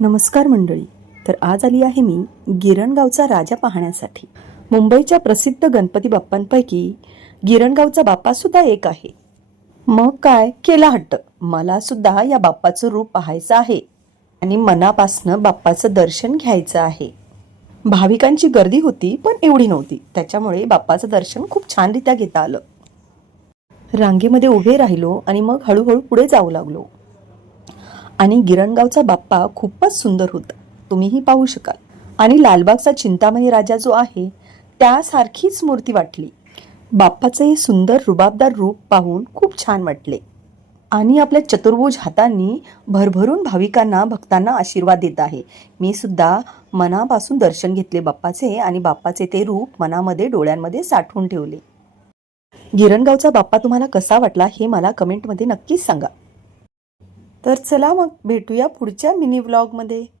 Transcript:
नमस्कार मंडळी. तर आज आली आहे मी गिरणगावचा राजा पाहण्यासाठी. मुंबईच्या प्रसिद्ध गणपती बाप्पांपैकी गिरणगावचा बाप्पा सुद्धा एक आहे. मग काय केला हट्ट, मला सुद्धा या बाप्पाचं रूप पाहायचं आहे आणि मनापासनं बाप्पाचं दर्शन घ्यायचं आहे. भाविकांची गर्दी होती पण एवढी नव्हती, त्याच्यामुळे बाप्पाचं दर्शन खूप छानरित्या घेता आलं. रांगेमध्ये उभे राहिलो आणि मग हळूहळू पुढे जाऊ लागलो. आणि गिरणगावचा बाप्पा खूपच सुंदर होता, तुम्हीही पाहू शकाल. आणि लालबागचा चिंतामणी राजा जो आहे त्यासारखीच मूर्ती वाटली. बाप्पाचे हे सुंदर रुबाबदार रूप पाहून खूप छान वाटले. आणि आपल्या चतुर्भुज हातांनी भरभरून भाविकांना भक्तांना आशीर्वाद देत आहे. मी सुद्धा मनापासून दर्शन घेतले बाप्पाचे आणि बाप्पाचे ते रूप मनामध्ये डोळ्यांमध्ये साठवून ठेवले. गिरणगावचा बाप्पा तुम्हाला कसा वाटला हे मला कमेंटमध्ये नक्कीच सांगा. तर चला मग भेटूया पुढच्या मिनी व्लॉगमध्ये.